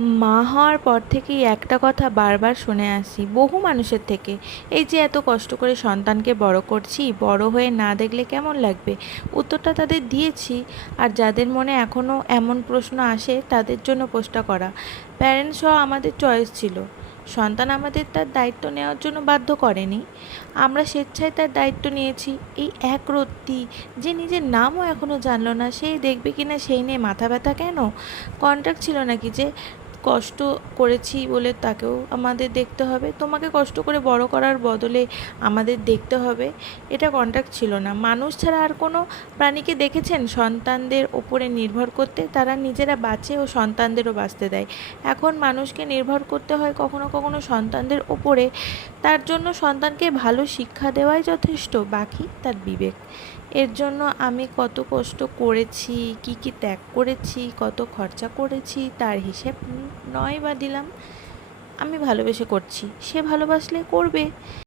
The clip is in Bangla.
মা হওয়ার পর থেকেই একটা কথা বারবার শুনে আসি বহু মানুষের থেকে, এই যে এত কষ্ট করে সন্তানকে বড় করছি, বড় হয়ে না দেখলে কেমন লাগবে। উত্তরটা তাদের দিয়েছি। আর যাদের মনে এখনও এমন প্রশ্ন আসে তাদের জন্য পোস্টটা করা। প্যারেন্টস হওয়া আমাদের চয়েস ছিল। সন্তান আমাদের তার দায়িত্ব নেওয়ার জন্য বাধ্য করেনি, আমরা স্বেচ্ছায় তার দায়িত্ব নিয়েছি। এই এক রত্তি যে নিজের নামও এখনও জানলো না, সেই দেখবে কিনা সেই নিয়ে মাথা ব্যথা কেন? কন্ট্রাক্ট ছিল নাকি যে কষ্ট করেছি বলে তাকেও আমাদের দেখতে হবে, তোমাকে কষ্ট করে বড় করার বদলে আমাদের দেখতে হবে? এটা কন্ট্রাক্ট ছিল না। মানুষ ছাড়া আর কোনো প্রাণীকে দেখেছেন সন্তানদের ওপরে নির্ভর করতে? তারা নিজেরা বাঁচে ও সন্তানদেরও বাঁচতে দেয়। এখন মানুষকে নির্ভর করতে হয় কখনো কখনো সন্তানদের ওপরে। তার জন্য সন্তানকে ভালো শিক্ষা দেওয়াই যথেষ্ট, বাকি তার বিবেক। এর জন্য আমি কত কষ্ট করেছি, কি কি ত্যাগ করেছি, কত খরচা করেছি, তার হিসেব নয় বা দিলাম। আমি ভালোবেসে করছি, সে ভালোবাসলে করবে।